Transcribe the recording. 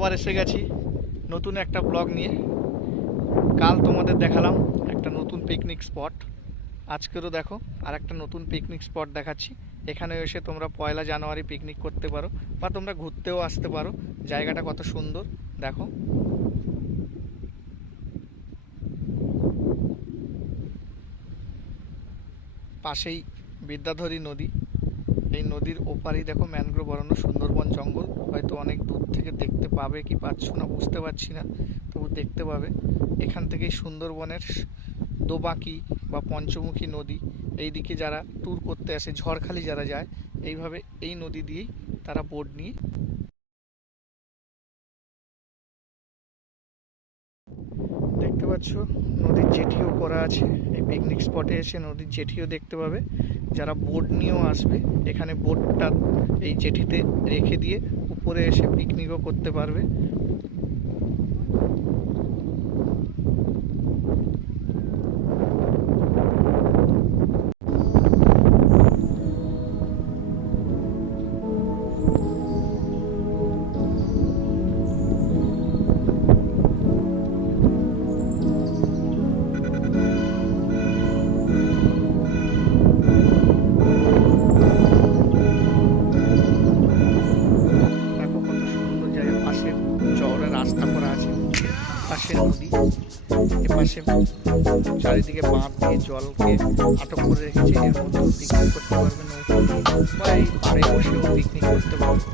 আবার এসে গেছি নতুন একটা ব্লগ নিয়ে। কাল তোমাদের দেখালাম একটা নতুন পিকনিক স্পট, আজকেরও দেখো আর একটা নতুন পিকনিক স্পট দেখাচ্ছি। এখানে এসে তোমরা 1 জানুয়ারি পিকনিক করতে পারো বা তোমরা ঘুরতেও আসতে পারো। জায়গাটা কত সুন্দর দেখো। পাশেই বিদ্যাধরী নদী, এই নদীর ওপারেই দেখো ম্যানগ্রোভ অরণ্য, সুন্দরবন জঙ্গল। হয়তো অনেক দূর থেকে দেখতে পাবে কি পাচ্ছ না বুঝতে পারছি না, তবু দেখতে পাবে। এখান থেকেই সুন্দরবনের দোবাঁকি বা পঞ্চমুখী নদী, এই দিকে যারা ট্যুর করতে আসে, ঝড়খালি যারা যায়, এইভাবে এই নদী দিয়েই তারা বোট নিয়ে দেখতে পাচ্ছ নদীর জেটিও করা আছে। এই পিকনিক স্পটে এসে নদীর জেটিও দেখতে পাবে। যারা বোট নিয়েও আসবে এখানে বোটটা এই জেটিতে রেখে দিয়ে উপরে এসে পিকনিকও করতে পারবে। রাস্তা করা আছে, পাশে নদী, এপাশে চারিদিকে বাঁধ দিয়ে জলকে আটক করে রেখেছে। এর মধ্যেও পিকনিক করতে পারবে, নৌকো বা এই পাড়ে বসেও পিকনিক করতে পারবে।